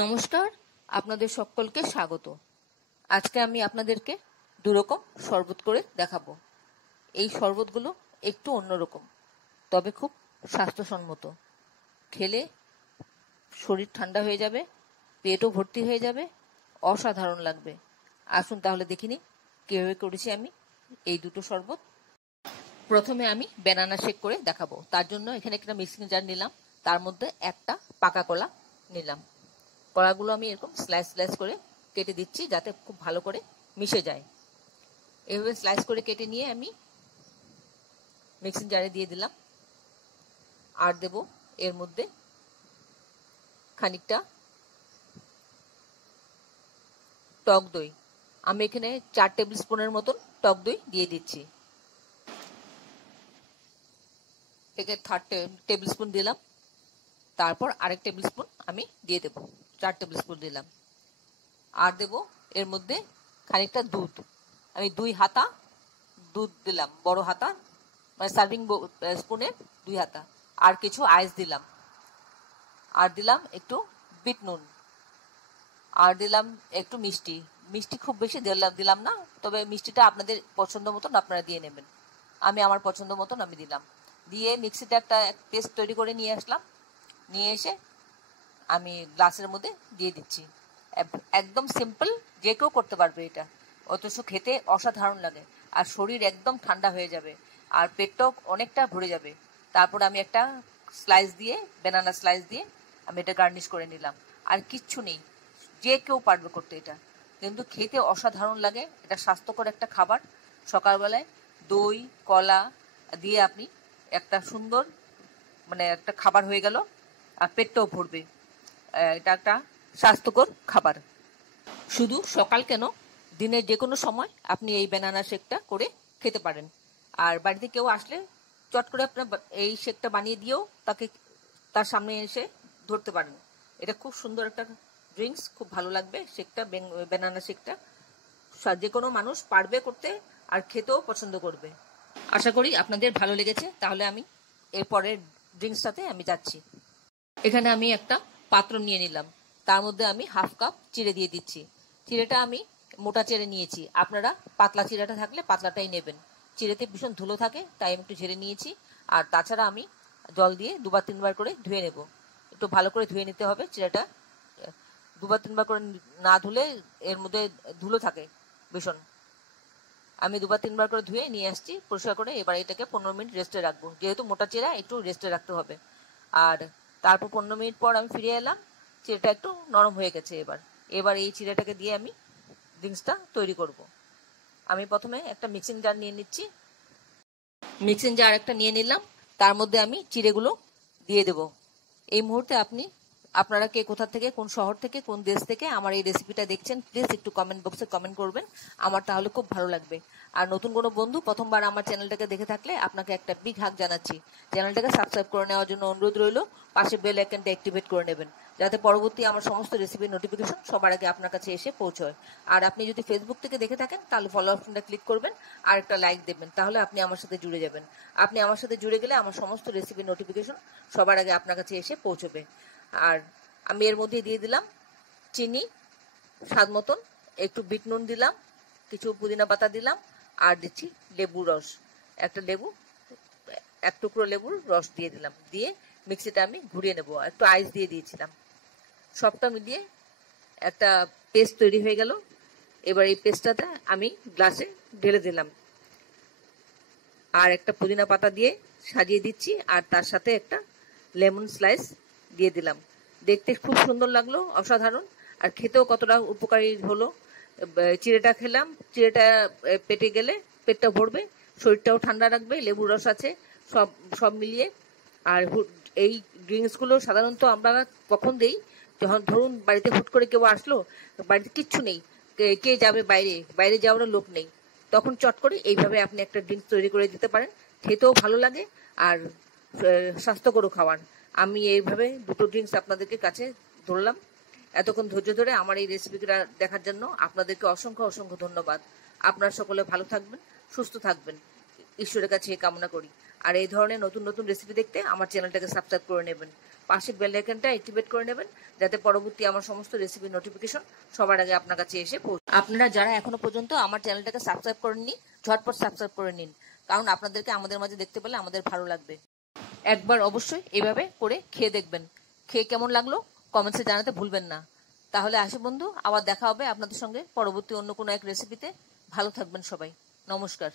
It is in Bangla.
নমস্কার, আপনাদের সকলকে স্বাগত। আজকে আমি আপনাদেরকে দুরকম শরবত করে দেখাবো। এই শরবতগুলো একটু অন্যরকম, তবে খুব স্বাস্থ্যসম্মত। খেলে শরীর ঠান্ডা হয়ে যাবে, পেটও ভর্তি হয়ে যাবে, অসাধারণ লাগবে। আসুন তাহলে দেখিনি কিভাবে করেছি আমি এই দুটো শরবত। প্রথমে আমি ব্যানানা শেক করে দেখাবো। তার জন্য এখানে একটা মিক্সিং জার নিলাম, তার মধ্যে একটা পাকা কলা নিলাম। কলাগুলো আমি এরকম স্লাইস স্লাইস করে কেটে দিচ্ছি যাতে খুব ভালো করে মিশে যায়। এভাবে স্লাইস করে কেটে নিয়ে আমি মিক্সিং জারে দিয়ে দিলাম। আর দেব এর মধ্যে খানিকটা টক দই। আমি এখানে 4 টেবিল স্পুনের মতন টক দই দিয়ে দিচ্ছি। থেকে 3 টেবিল স্পুন দিলাম, তারপর আরেক টেবিল স্পুন আমি দিয়ে দেব। 4 টেবিল স্পুন দিলাম। আর দেব এর মধ্যে খানিকটা দুধ। আমি 2 হাতা দুধ দিলাম, বড় হাতা, মানে সার্ভিং স্পুনের 2 হাতা। আর কিছু আইস দিলাম। আর দিলাম একটু বিট নুন। আর দিলাম একটু মিষ্টি। মিষ্টি খুব বেশি দিলাম না, তবে মিষ্টিটা আপনাদের পছন্দ মতন আপনারা দিয়ে নেবেন। আমি আমার পছন্দ মতন আমি দিলাম। দিয়ে মিক্সিতে একটা পেস্ট তৈরি করে নিয়ে আসলাম। নিয়ে এসে আমি গ্লাসের মধ্যে দিয়ে দিচ্ছি। একদম সিম্পল, যে কেউ করতে পারবে এটা, অথচ খেতে অসাধারণ লাগে। আর শরীর একদম ঠান্ডা হয়ে যাবে, আর পেটটাও অনেকটা ভরে যাবে। তারপর আমি একটা স্লাইস দিয়ে, ব্যানানা স্লাইস দিয়ে আমি এটা গার্নিশ করে নিলাম। আর কিচ্ছু নেই, যে কেউ পারবে করতে এটা, কিন্তু খেতে অসাধারণ লাগে। এটা স্বাস্থ্যকর একটা খাবার। সকালবেলায় দই কলা দিয়ে আপনি একটা সুন্দর, মানে একটা খাবার হয়ে গেল, আর পেটটাও ভরবে। এটা একটা স্বাস্থ্যকর খাবার। শুধু সকাল কেন, দিনের যে কোনো সময় আপনি এই ব্যানানা শেকটা করে খেতে পারেন। আর বাড়িতে কেউ আসলে চট করে আপনার এই শেকটা বানিয়ে দিয়েও তার সামনে এসে ধরতে পারেন। এটা খুব সুন্দর একটা ড্রিঙ্কস, খুব ভালো লাগবে শেকটা। ব্যানানা শেকটা যে কোনো মানুষ পারবে করতে, আর খেতেও পছন্দ করবে। আশা করি আপনাদের ভালো লেগেছে। তাহলে আমি এরপরের ড্রিঙ্কসটাতে আমি যাচ্ছি। এখানে আমি একটা পাত্র নিয়ে নিলাম, তার মধ্যে আমি হাফ কাপ চিড়ে দিয়ে দিচ্ছি। চিড়েটা আমি মোটা চিড়ে নিয়েছি, আপনারা পাতলা চিড়েটা থাকলে পাতলাটাই নেবেন। চিড়েতে ভীষণ ধুলো থাকে, তাই আমি একটু ঝেড়ে নিয়েছি। আর তাছাড়া আমি জল দিয়ে 2-3 বার করে ধুয়ে নেব। একটু ভালো করে ধুয়ে নিতে হবে চিড়েটা। 2-3 বার করে না ধুলে এর মধ্যে ধুলো থাকে ভীষণ। আমি 2-3 বার করে ধুয়ে নিয়ে আসছি পরিষ্কার করে। এবার এটাকে 15 মিনিট রেস্টে রাখবো, যেহেতু মোটা চিড়া একটু রেস্টে রাখতে হবে। আর তারপর 15 মিনিট পর আমি ফিরে এলাম, চিড়েটা একটু নরম হয়ে গেছে। এবার এই চিড়েটাকে দিয়ে আমি ড্রিঙ্কসটা তৈরি করব। আমি প্রথমে একটা মিক্সিং জার নিয়ে নিচ্ছি। মিক্সিং জার একটা নিয়ে নিলাম, তার মধ্যে আমি চিড়েগুলো দিয়ে দেব। এই মুহূর্তে আপনারা কে কোথা থেকে, কোন শহর থেকে, কোন দেশ থেকে আমার এই রেসিপিটা দেখছেন, প্লিজ একটু কমেন্ট বক্সে কমেন্ট করবেন। আমার তাহলে খুব ভালো লাগবে। আর নতুন কোনো বন্ধু প্রথমবার আমার চ্যানেলটাকে দেখে থাকলে আপনাকে একটা বিগ হাগ জানাচ্ছি। চ্যানেলটাকে সাবস্ক্রাইব করে নেওয়ার জন্য অনুরোধ রইল। পাশে বেল আইকনটা অ্যাক্টিভেট করে নেবেন, যাতে পরবর্তী আমার সমস্ত রেসিপির নোটিফিকেশন সবার আগে আপনার কাছে এসে পৌঁছয়। আর আপনি যদি ফেসবুক থেকে দেখে থাকেন তাহলে ফলো অপশনটা ক্লিক করবেন আর একটা লাইক দেবেন, তাহলে আপনি আমার সাথে জুড়ে যাবেন। আপনি আমার সাথে জুড়ে গেলে আমার সমস্ত রেসিপির নোটিফিকেশন সবার আগে আপনার কাছে এসে পৌঁছবে। আর আমি এর মধ্যে দিয়ে দিলাম চিনি স্বাদ মতন, একটু বিট নুন দিলাম, কিছু পুদিনা পাতা দিলাম, আর দিচ্ছি লেবুর রস। একটা লেবু, এক টুকরো লেবুর রস দিয়ে দিলাম। দিয়ে মিক্সিটা আমি ঘুরিয়ে নেব। একটু আইস দিয়ে দিয়েছিলাম। সবটা মিলিয়ে একটা পেস্ট তৈরি হয়ে গেল। এবার এই পেস্টটাতে আমি গ্লাসে ঢেলে দিলাম, আর একটা পুদিনা পাতা দিয়ে সাজিয়ে দিচ্ছি, আর তার সাথে একটা লেমন স্লাইস দিয়ে দিলাম। দেখতে খুব সুন্দর লাগলো, অসাধারণ। আর খেতেও কতটা উপকারী হলো। চিড়েটা খেলাম, চিড়েটা পেটে গেলে পেটটা ভরবে, শরীরটাও ঠান্ডা রাখবে, লেবুর রস আছে, সব মিলিয়ে। আর এই ড্রিঙ্কসগুলো সাধারণত আমরা কখন দেই, যখন ধরুন বাড়িতে হুট করে কেউ আসলো, বাড়িতে কিচ্ছু নেই, কে যাবে, বাইরে যাওয়ারও লোক নেই, তখন চট করে এইভাবে আপনি একটা ড্রিঙ্কস তৈরি করে দিতে পারেন। খেতেও ভালো লাগে আর স্বাস্থ্যকরও খাবার। আমি এইভাবে দুটো ড্রিঙ্কস আপনাদেরকে কাছে ধরলাম। এতক্ষণ ধৈর্য ধরে আমার এই রেসিপিটা দেখার জন্য আপনাদেরকে অসংখ্য অসংখ্য ধন্যবাদ। আপনারা সকলে ভালো থাকবেন, সুস্থ থাকবেন, ঈশ্বরের কাছে কামনা করি। আর এই ধরনের নতুন নতুন রেসিপি দেখতে আমার চ্যানেলটাকে সাবস্ক্রাইব করে নেবেন। পাশে বেল আইকনটা অ্যাক্টিভেট করে নেবেন, যাতে পরবর্তী আমার সমস্ত রেসিপি নোটিফিকেশন সবার আগে আপনার কাছে এসে পৌঁছে। আপনারা যারা এখনো পর্যন্ত আমার চ্যানেলটাকে সাবস্ক্রাইব করেননি, ঝটপট সাবস্ক্রাইব করে নিন, কারণ আপনাদেরকে আমাদের মাঝে দেখতে পেলে আমাদের ভালো লাগবে। একবার অবশ্যই এভাবে করে খেয়ে দেখবেন, খেয়ে কেমন লাগলো কমেন্টসে জানাতে ভুলবেন না। তাহলে আসি বন্ধু, আবার দেখা হবে আপনাদের সঙ্গে পরবর্তী অন্য কোনো এক রেসিপিতে। ভালো থাকবেন সবাই, নমস্কার।